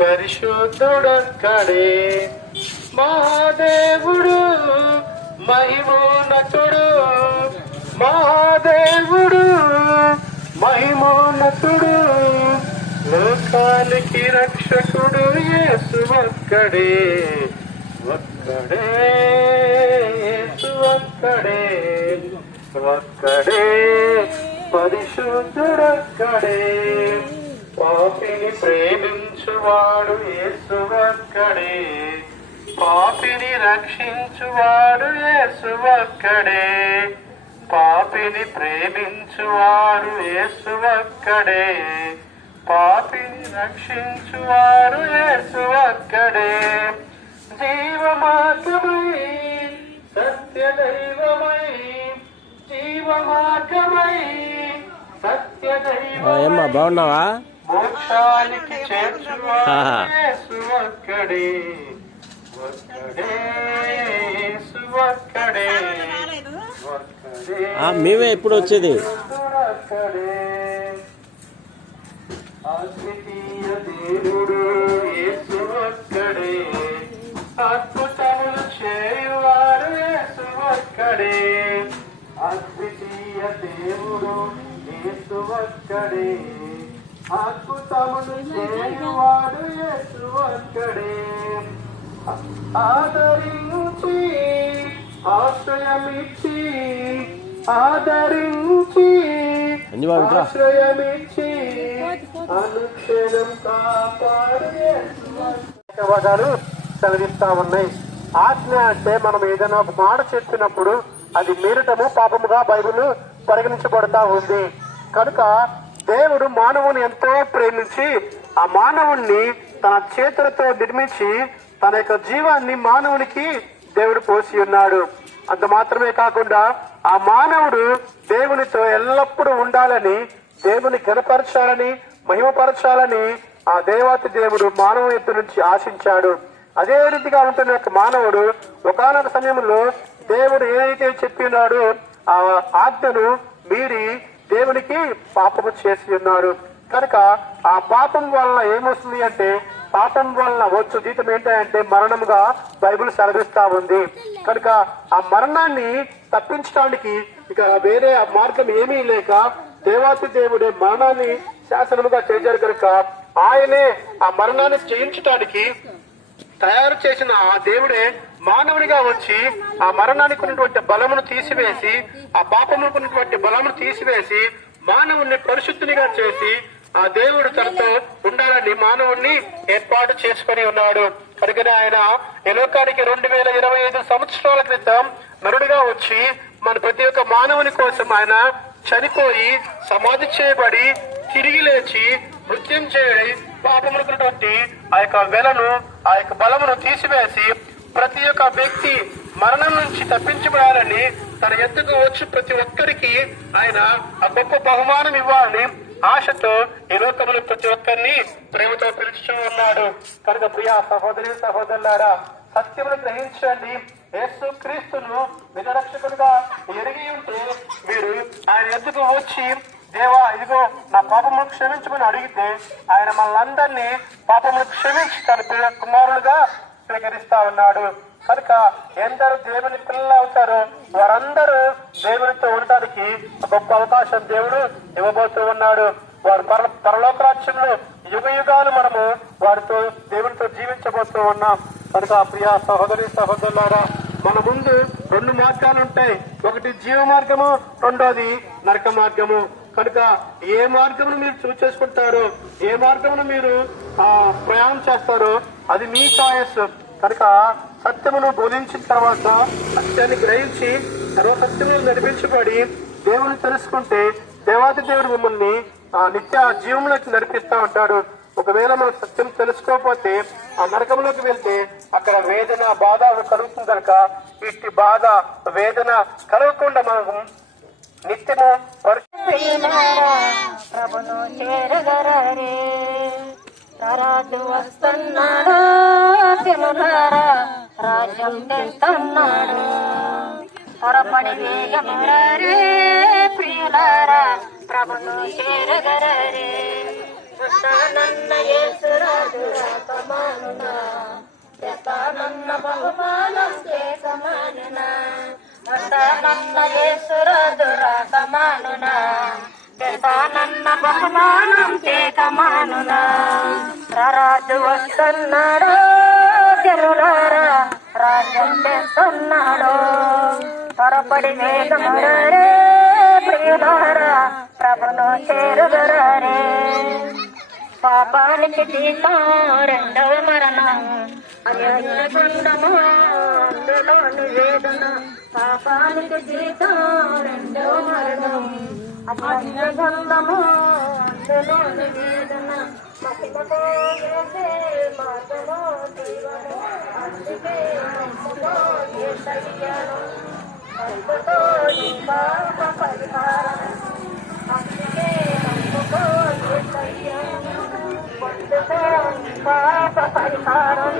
పరిశుద్ధుడొక్కడే, మహాదేవుడు మహిమోన్నతుడు, మహాదేవుడు మహిమోన్నతుడు, లోకానికి రక్షకుడు యేసు ఒక్కడే, ఒక్కడే యేసు ఒక్కడే, ఒక్కడే పరిశుద్ధుడొక్కడే, పాపిని ప్రేమించువాడు యేసు ఒక్కడే, పాపిని రక్షించువాడు యేసు ఒక్కడే, పాపిని ప్రేమించువాడు యేసు ఒక్కడే, పాపిని రక్షించువాడు యేసు ఒక్కడే, జీవమార్గమై సత్యదైవమై, జీవమార్గమై సత్యదైవమై, బాగున్నావా? మోక్షానికి చేర్చువాడు యేసు ఒక్కడే, ఒక్కడే యేసు ఒక్కడే, మేమే ఎప్పుడు వచ్చేది? అద్వితీయ దేవుడు యేసు ఒక్కడే, అద్భుతములు చేయువాడు యేసు ఒక్కడే, అద్వితీయ దేవుడు యేసు ఒక్కడే, అద్భుతములు చేయువాడు యేసు ఒక్కడే, ఆదరించి ఆశ్రయమిచ్చి, ఆదరించి ఆశ్రయమిచ్చి అనుక్షణం కాపాడు చదివిస్తా ఉన్నాయి. ఆజ్ఞ అంటే మనం ఏదైనా ఒక మాట చెప్పినప్పుడు అది మీరటము పాపముగా బైబిల్ పరిగణించబడతా ఉంది. కనుక దేవుడు మానవుని ఎంతో ప్రేమించి ఆ మానవుణ్ణి తన చేతులతో నిర్మించి తన యొక్క జీవాన్ని మానవునికి దేవుడు పోసి ఉన్నాడు. అంత మాత్రమే కాకుండా ఆ మానవుడు దేవునితో ఎల్లప్పుడూ ఉండాలని, దేవుని ఘనపరచాలని, మహిమపరచాలని ఆ దేవాతి దేవుడు మానవుని ఎత్తు నుంచి ఆశించాడు. అదే రీతిగా ఉంటున్న యొక్క మానవుడు ఒకానొక సమయంలో దేవుడు ఏదైతే చెప్పినాడో ఆ ఆజ్ఞను మీరి దేవునికి పాపము చేసి ఉన్నాడు. కనుక ఆ పాపం వలన ఏమొస్తుంది అంటే, పాపం వలన వచ్చు జీతం ఏంటంటే మరణముగా బైబిల్ సెలవిస్తా ఉంది. కనుక ఆ మరణాన్ని తప్పించడానికి ఇక వేరే మార్గం ఏమీ లేక దేవాతి దేవుడే మరణాన్ని శాసనముగా చేశారు. కనుక ఆయనే ఆ మరణాన్ని జయించడానికి తయారు చేసిన ఆ దేవుడే మానవునిగా వచ్చి ఆ మరణానికి ఉన్నటువంటి బలమును తీసివేసి, ఆ పాపములకు ఉన్నటువంటి బలమును తీసివేసి మానవుణ్ణి పరిశుద్ధునిగా చేసి ఆ దేవుడు తనతో ఉండాలని మానవుణ్ణి ఏర్పాటు చేసుకుని ఉన్నాడు. కనుకనే ఆయన ఈ లోకానికి 2025 సంవత్సరాల క్రితం నరుడిగా వచ్చి మన ప్రతి ఒక్క మానవుని కోసం ఆయన చనిపోయి సమాధి చేయబడి తిరిగి లేచి నృత్యం చేయడి పాపములకున్నటువంటి ఆ యొక్క వెలను, ఆ యొక్క బలమును తీసివేసి ప్రతి ఒక్క వ్యక్తి మరణం నుంచి తప్పించబడాలని తన ఎద్దుకు వచ్చి ప్రతి ఒక్కరికి ఆయన ఆ గొప్ప బహుమానం ఇవ్వాలని ఆశతో ఈ లోకములు ప్రతి ఒక్కరిని ప్రేమతో పిలుస్తూ ఉన్నాడు. కనుక ప్రియ సహోదరి సహోదరులారా, సత్యమును గ్రహించండి. యేసు క్రీస్తును వినరక్షకుడుగా ఎరిగి ఉంటే మీరు ఆయన ఎద్దుకు వచ్చి దేవా ఇదిగో నా పాపములు క్షమించమని అడిగితే ఆయన మనందరినీ పాపములు క్షమించి తన కుమారులుగా స్వీకరిస్తా ఉన్నాడు. కనుక ఎందరూ దేవుని పిల్లలు అవుతారో వారందరూ దేవునితో ఉండటానికి గొప్ప అవకాశం దేవుడు ఇవ్వబోతూ ఉన్నాడు. వారు పరలోక రాజ్యంలో యుగ యుగాలు మనము వారితో దేవునితో జీవించబోతూ ఉన్నాం. కనుక ప్రియ సహోదరి సహోదరులారా, మన ముందు 2 మార్గాలు ఉంటాయి. ఒకటి జీవ మార్గము, రెండోది నరక మార్గము. కనుక ఏ మార్గమును మీరు చూస్ చేసుకుంటారో, ఏ మార్గమును మీరు ప్రయాణం చేస్తారో అది మీ చాయిస్. కనుక సత్యమును బోధించిన తర్వాత సత్యాన్ని గ్రహించి సర్వసత్యమును నడిపించబడి దేవుని తెలుసుకుంటే దేవాది దేవుడు మిమ్మల్ని నిత్య జీవంలోకి నడిపిస్తా ఉంటాడు. ఒకవేళ మనం సత్యం తెలుసుకోకపోతే ఆ నరకంలోకి వెళ్తే అక్కడ వేదన బాధ కలుగుతుంది. కనుక ఇట్టి బాధ వేదన కలగకుండా మనం నిత్యము ప్రభును చేరగరే రాజు వస్తున్నాడు, రాజ్యం తెస్తున్నాడు. త్వరపడి వేగమరే ప్రియులారా, ప్రభును చేరగరే. నన్న యేసు రాజు బహుమానం చేకమానునా వస్తానన్న యేసురాజు రాకమానునా చేస్తానన్న బహుమానం చేకమానునా రారాజు వస్తున్నాడు జనులారా రాజ్యం చేస్తున్నాడు త్వరపడి వేగమురారే ప్రియులారా ప్రభును చేరుగరారే పాపానికి జీతం రెండవ మరణం అగ్నిగుండము అందులోని వేదన పాపానికి జీతం రెండవ మరణం అగ్నిగుండము అందులోని వేదన మహిమతో చేసే మార్గము జీవము అందుకే మహిమతో యేసయ్యను మహిమతో ఈ పాప పరిహారం అందుకే మహిమతో యేసయ్యను పొందుకో ఈ పాప పరిహారం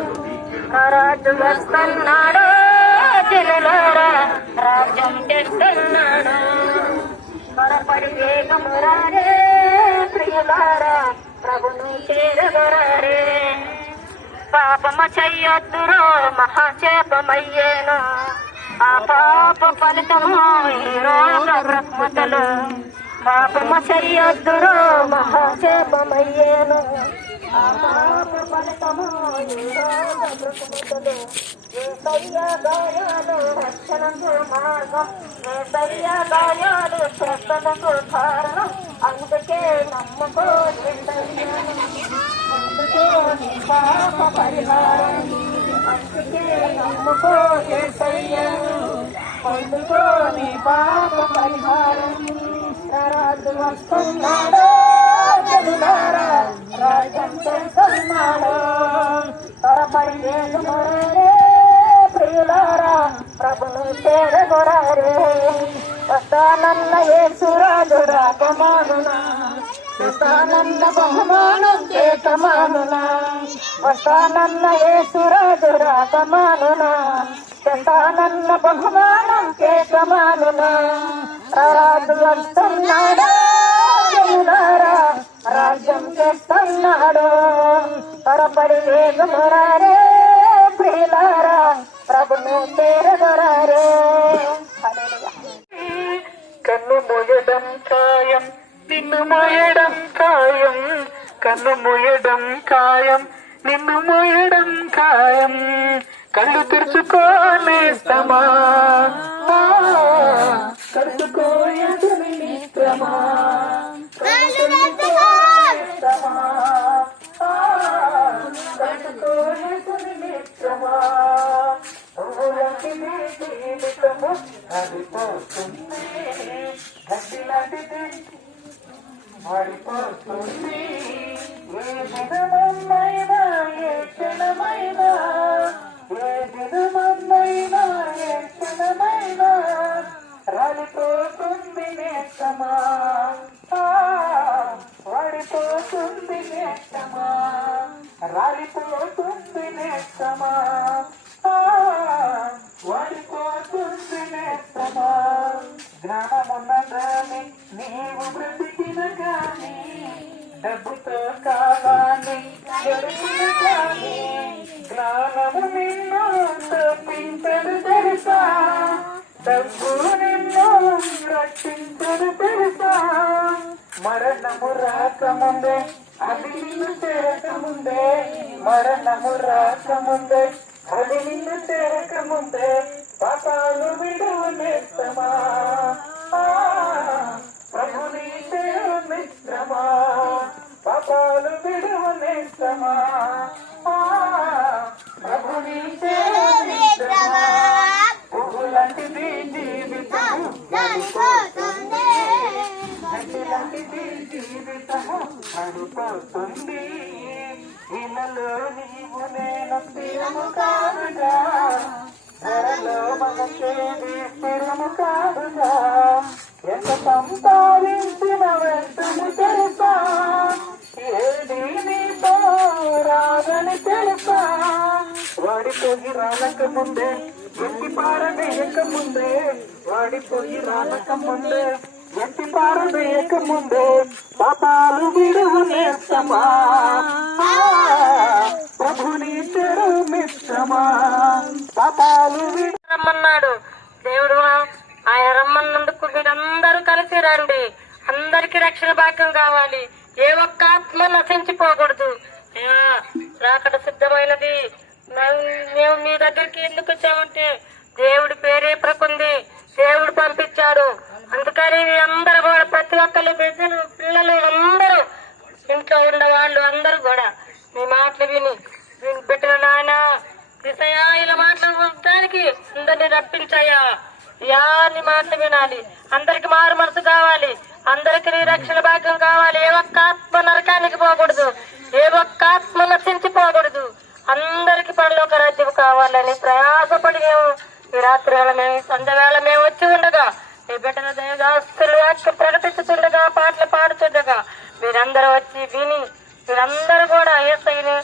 రాజు వస్తున్నాడు జనులారా రాజ్యం తెస్తున్నాడు త్వరపడి వేగమురారే ప్రియులారా ప్రభును చేరగరారే పాపము చెయ్యొద్దురో మహాచేపమయ్యేను ఆ పాప ఫలితము ఈ రోగ బ్రహ్మతలు పాపము చెయ్యొద్దురో మహాచేపమయ్యేను ఆ పాప ఫలితము ఈ రోగ బ్రహ్మతలు యేసయ్య గాయాలు రక్షణకు మార్గం యేసయ్య గాయాలు స్వస్థతకు కారణం అందుకే నమ్మకో యేసయ్యను అందుకే నీ పాప పరిహారం అందుకే నమ్మకో యేసయ్యను అందుకో నీ పాప పరిహారం రాజు వస్తున్నాడు జనులారా రాజ్యం చేస్తున్నాడు త్వరపడి వేగమురారే ప్రియులారా ప్రభును చేరగొరారే వస్తానన్న యేసురాజు రాకమానునా వస్తానన్న బహుమానం చేకమానునా వస్తానన్న యేసురాజు రాకమానునా వస్తానన్న బహుమానం చేకమానునా రాజు వస్తున్నాడు జనులారా రాజ్యం చేస్తున్నాడు త్వరపడి వేగమురారే ప్రియులారా ప్రభును చేరగొరారే కన్ను మూయడం ఖాయం నిన్ను మోయడం ఖాయం కన్ను మూయడం ఖాయం నిన్ను మోయడం ఖాయం కళ్ళు తెరుచుకోనేస్తమా కలుసుకోయని మిత్రమా కలుసుకోయని మిత్రమా జీవితము అడిపోతుంది గడ్డిలాంటిది మారిపోతుంది ఏ దినమన్నైనా ఏ క్షణమైనా ఏ దినమన్నైనా ఏ క్షణమైనా రాలిపోతుంది నేస్తమా వాడిపోతుంది నేస్తమా రాలిపోతుంది నేస్తమా వాడిపోతుంది నేస్తమా జ్ఞానమున్నదాన్ని నీవు బ్రతికిన కానీ డబ్బుతో కావాలని గడిపిన కానీ జ్ఞానము నిన్ను తప్పించదు తెలుసా డబ్బు నిన్ను రక్షించదు తెలుసా మరణము రాకముందే అది నిన్ను చేరకముందే మరణము రాకముందే అది నిన్ను చేరకముందే పాపాలు విడువు నేస్తమా ప్రభుని చేరు మిత్రమా పాపాలు విడువు నేస్తమా ప్రభుని చేరు మిత్రమా పువ్వులాంటిది జీవితం గడ్డిలాంటిది జీవితం పడిపోతుంది ఇళ్ళలో నీవు నేను స్థిరము కాదుగా ధరలో మనకేది స్థిరము కాదుగా ఎంత సంపాదించిన వ్యర్థము తెలుసా ఏది నీతో రాదని తెలుసా వాడిపోయి రానక ముందే ఎత్తి పారవేయక ముందే వాడిపోయి రానక ముందే ఎత్తి పారవేయక ముందే పాపాలు విడువు నేస్తమా ప్రభుని చెరు మిత్రమా రమ్మన్నాడు దేవుడు. ఆయన రమ్మన్నందుకు మీరందరూ కలిసి రండి. అందరికి రక్షణ భాగ్యం కావాలి. ఏ ఒక్క ఆత్మ నశించిపోకూడదు. రాకడ సిద్ధమైనది. మేము మీ దగ్గరికి ఎందుకు వచ్చామంటే దేవుడి పేరే ప్రకుంది. దేవుడు పంపించాడు. అందుకని మీ అందరూ కూడా ప్రతి ఒక్కరు పిల్లలు అందరూ ఇంట్లో ఉన్న వాళ్ళు అందరూ కూడా మీ మాటలు విని పెట్టిన నాయన దిశయా ఇలా మాట్లాడడానికి అందరినీ రప్పించాయా. నీ మాటలు వినాలి. అందరికి మారు మనసు కావాలి. అందరికి నీ రక్షణ భాగ్యం కావాలి. ఏ ఒక్క ఆత్మ నరకానికి పోకూడదు. ఏ ఒక్క ఆత్మ నశించిపోకూడదు. అందరికి పనిలోక రాజ్యం కావాలని ప్రయాసపడి మేము ఈ రాత్రి వేళ మేము సంధ్య వేళ మేము వచ్చి ఉండగా మీ బిడ్డల దేవదాస్తులు వాక్యం ప్రకటిస్తుండగా పాటలు పాడుతుండగా మీరందరూ వచ్చి విని మీరందరూ కూడా యేసయ్యని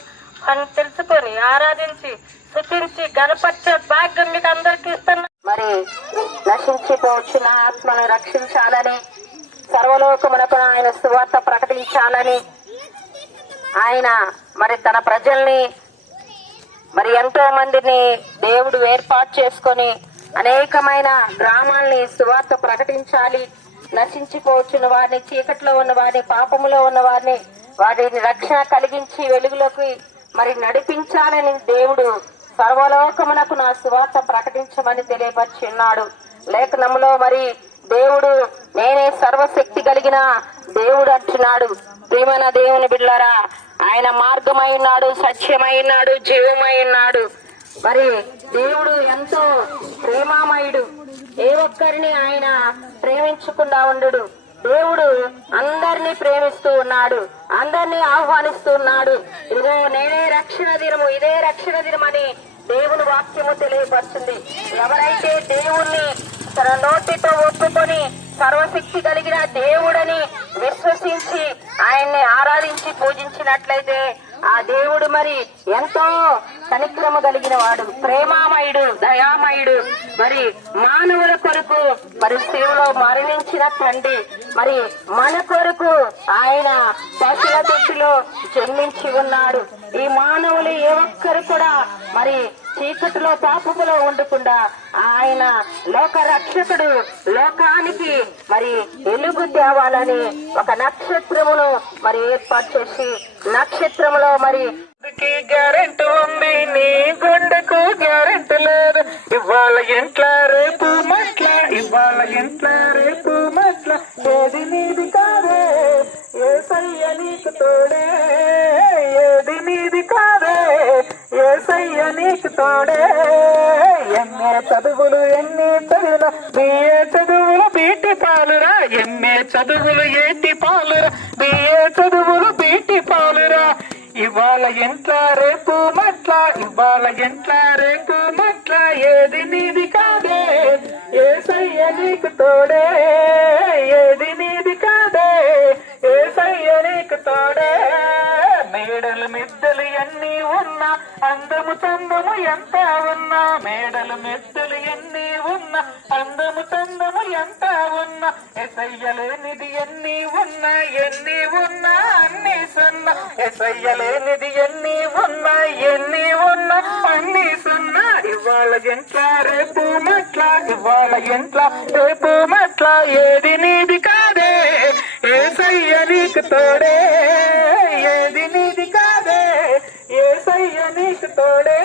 అని తెలుసుకొని ఆరాధించి స్తుతించి గణపరిచే భాగ్యం మీకు అందరికీ ఇస్తున్నా. మరి నశించిపోవచ్చిన ఆత్మను రక్షించాలని సర్వలోకమునకు ఆయన సువార్త ప్రకటించాలని ఆయన మరి తన ప్రజల్ని మరి ఎంతో మందిని దేవుడు ఏర్పాటు చేసుకొని అనేకమైన గ్రామాల్ని సువార్త ప్రకటించాలి. నశించిపోవచ్చిన వారిని, చీకట్లో ఉన్న వారిని, పాపములో ఉన్న వారిని రక్షణ కలిగించి వెలుగులోకి మరి నడిపించాలని దేవుడు సర్వలోకమునకు నా సువార్త ప్రకటించమని తెలియపరిచున్నాడు. లేఖనంలో మరి దేవుడు నేనే సర్వశక్తి కలిగిన దేవుడు అంటున్నాడు. ప్రియమైన దేవుని బిడ్డలారా, ఆయన మార్గమై ఉన్నాడు, సత్యమై ఉన్నాడు, జీవమై ఉన్నాడు. మరి దేవుడు ఎంతో ప్రేమామయుడు. ఏ ఒక్కరిని ఆయన ప్రేమించకుండా ఉండడు. దేవుడు అందరినీ ప్రేమిస్తూ ఉన్నాడు, అందరినీ ఆహ్వానిస్తూ ఉన్నాడు. ఇదిగో నేనే రక్షణ దినము, ఇదే రక్షణ దినమని దేవుని వాక్యము తెలియపరుస్తుంది. ఎవరైతే దేవుణ్ణి తన నోటితో ఒప్పుకొని సర్వశక్తి కలిగిన దేవుడని విశ్వసించి ఆయన్ని ఆరాధించి పూజించినట్లయితే ఆ దేవుడు మరి ఎంతో కనిక్రమ కలిగిన వాడు, ప్రేమామయుడు, దయామయుడు. మరి మానవుల కొరకు మరి సేవలో మరణించినటువంటి మరి మన కొరకు ఆయన పశుల తొట్టిలో జన్మించి ఉన్నాడు. ఈ మానవులు ఏ ఒక్కరు కూడా మరి చీకటిలో పాపములో ఉండకుండా ఆయన లోక రక్షకుడు లోకానికి మరి వెలుగు తేవాలని ఒక నక్షత్రమును మరి ఏర్పాటు చేసి నక్షత్రములో మరి గ్యారెంటీ ఉంది, నీ గుండెకు గ్యారెంటీ లేదు. ఇవాళ ఎంట్ల రేపు మట్ల, ఇవాళ ఎంట్ల రేపు మట్ల, ఏది నీది కాదే యేసయ్య నీకు తోడే, ఏది నీది కాదే యేసయ్య నీకు తోడే. ఎంఏ చదువులు ఎన్ని చదివిన బిఏ చదువులు బీటి పాలురా, ఎంఏ చదువులు ఏటి పాలురా, బిఏ చదువులు బీటి పాలురా. ఇవాళ ఎంట్ల రేపు మట్ల, ఇవాళ ఎంట్ల రేపు మట్ల, ఏది నీది కాదే యేసయ్య నీకు తోడే, ఏది నీది కాదే యేసయ్య నీకు తోడే. మేడలు మిద్దెలు ఎన్ని ఉన్నా, అందము చందము ఎంత ఉన్నా, మేడలు మెద్దలు ఎన్ని ఉన్నా, అందము చందము ఎంత ఉన్నా, యేసయ్య లేనిది ఎన్ని ఉన్నా, ఎన్ని ఉన్నా అన్ని సున్నా, యేసయ్య లేనిది ఎన్ని ఉన్నా, ఎన్ని ఉన్నా అన్ని సున్నా. ఇవాళ ఎంట్ల రేపు మట్ల, ఇవాళ ఎంట్ల రేపు మట్ల, ఏది నీది కాదే యేసయ్య నీకు తోడే, ఏది నీది కాదే యేసయ్య నీకు తోడే.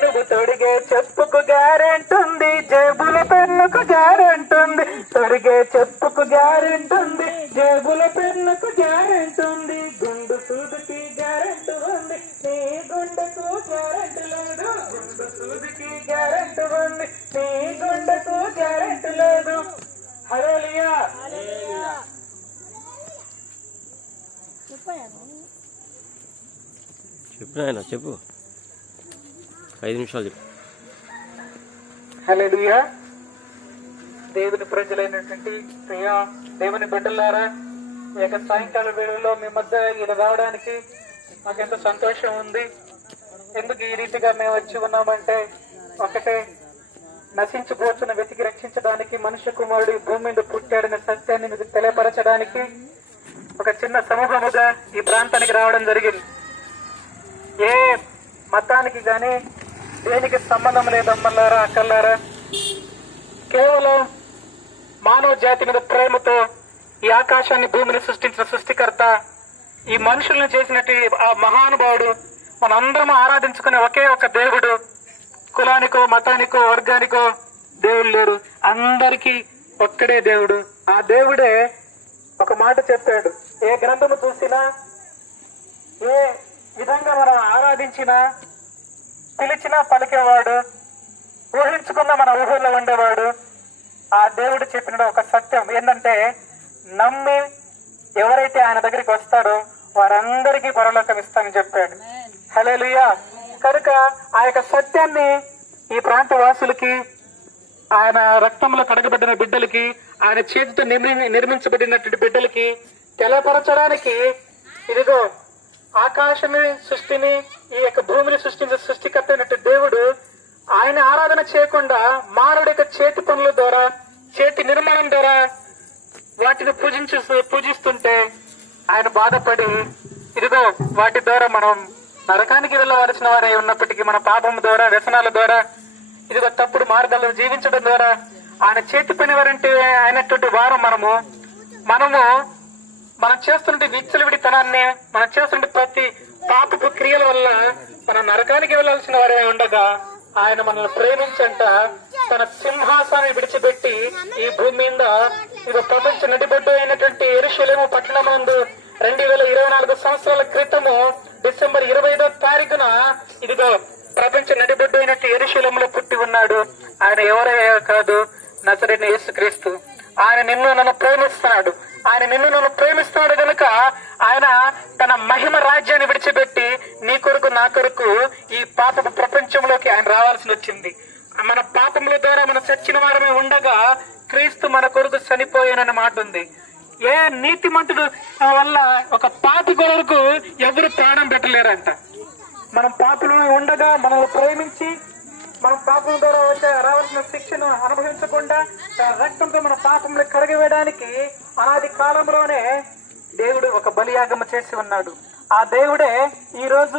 నువ్వు తొడిగే చెప్పుకు గ్యారెంటీ ఉంది, జేబుల పెన్నుకు గ్యారెంటీ ఉంది, తొడిగే చెప్పుకు గ్యారెంటీ ఉంది, జేబుల పెన్నుకు గ్యారెంటీ ఉంది, గుండు సూదికి గ్యారెంటీ ఉంది, నీ గుండెకు గ్యారెంటీ లేదు, గుండు సూదికి గ్యారెంటీ ఉంది, నీ గుండెకు గ్యారెంటీ లేదు. హల్లెలూయా. చెప్పు నాయన, చెప్పు, 5 నిమిషాలు చెప్పు. హల్లెలూయా. దేవుని ప్రజలైనటువంటి ప్రియ దేవుని బిడ్డలారా, ఈ యొక్క సాయంకాల వేళలో మీ మధ్య ఇలా రావడానికి మాకెంతో సంతోషం ఉంది. ఎందుకు ఈ రీతిగా మేము వచ్చి ఉన్నామంటే, ఒకటే నశించిపోతున్న వెతికి రక్షించడానికి మనుష్య కుమారుడు ఈ భూమి మీద పుట్టాడనే సత్యాన్ని మీకు తెలియపరచడానికి ఒక చిన్న సమూహముగా ఈ ప్రాంతానికి రావడం జరిగింది. ఏ మతానికి గాని దేనికి సంబంధం లేదమ్మలారా, అక్కలారా. కేవలం మానవ జాతి మీద ప్రేమతో ఈ ఆకాశాన్ని భూమిని సృష్టించిన సృష్టికర్త, ఈ మనుషులను చేసినట్టు ఆ మహానుభావుడు, మనందరం ఆరాధించుకునే ఒకే ఒక దేవుడు. కులానికో మతానికో వర్గానికో దేవుడు లేరు, అందరికీ ఒక్కడే దేవుడు. ఆ దేవుడే ఒక మాట చెప్పాడు. ఏ గ్రంథము చూసినా, ఏ విధంగా మనం ఆరాధించినా, పిలిచినా పలికేవాడు, ఊహించుకున్న మన ఊహల్లో ఉండేవాడు. ఆ దేవుడు చెప్పిన ఒక సత్యం ఏంటంటే, నమ్మి ఎవరైతే ఆయన దగ్గరికి వస్తారో వారందరికీ పరలోకం ఇస్తానని చెప్పాడు. హల్లెలూయా. కనుక ఆ యొక్క సత్యాన్ని ఈ ప్రాంత వాసులకి, ఆయన రక్తంలో కడగబడిన బిడ్డలకి, ఆయన చేతితో నిర్మించబడినటువంటి బిడ్డలకి తెలపరచడానికి, ఇదిగో ఆకాశని సృష్టిని, ఈ యొక్క భూమిని సృష్టించే సృష్టికర్త అయినటువంటి దేవుడు ఆయన ఆరాధన చేయకుండా మానవుడి యొక్క చేతి పనుల ద్వారా, చేతి నిర్మాణం ద్వారా వాటిని పూజిస్తుంటే ఆయన బాధపడి, ఇదిగో వాటి ద్వారా మనం నరకానికి వెళ్ళవలసిన వారే ఉన్నప్పటికీ మన పాపం ద్వారా, వ్యసనాల ద్వారా, ఇదిగో తప్పుడు మార్గాలను జీవించడం ద్వారా ఆయన చేతి పని వారంటే అయినటువంటి వారు మనం చేస్తున్న విచ్చలవిడితనాన్ని, మనం చేస్తున్న ప్రతి పాపపు క్రియల వల్ల మనం నరకానికి వెళ్లాల్సిన వారే ఉండగా, ఆయన మనల్ని ప్రేమించంట తన సింహాసనాన్ని విడిచిపెట్టి ఈ భూమి మీద ఇది ప్రపంచ నడిబొడ్డు అయినటువంటి యెరూషలేము పట్టణమందు 2024 సంవత్సరాల క్రితము డిసెంబర్ 25వ తారీఖున ఇదిగో ప్రపంచ నడిబొడ్డు అయినట్టు యెరూషలేములో పుట్టి ఉన్నాడు. ఆయన ఎవరో కాదు, నజరేయుడైన యేసుక్రీస్తు. ఆయన నిన్ను నన్ను ప్రేమిస్తున్నాడు. ఆయన నిన్ను నన్ను ప్రేమిస్తున్నాడు కనుక ఆయన తన మహిమ రాజ్యాన్ని విడిచిపెట్టి నీ కొరకు నా కొరకు ఈ పాపపు ప్రపంచంలోకి ఆయన రావాల్సి వచ్చింది. మన పాపముల ద్వారా మనం చచ్చిన వారమే ఉండగా క్రీస్తు మన కొరకు చనిపోయానన్న మాట ఉంది. ఏ నీతిమంతుడు వల్ల ఒక పాపి కొరకు ఎవరు ప్రాణం పెట్టలేరంట. మనం పాపులు ఉండగా మనల్ని ప్రేమించి, మనం పాపం ద్వారా వచ్చే రావాల్సిన శిక్షను అనుభవించకుండా రక్తంతో మన పాపంలో కడిగివేయడానికి అనాది కాలంలోనే దేవుడు ఒక బలియాగమ చేసి ఉన్నాడు. ఆ దేవుడే ఈ రోజు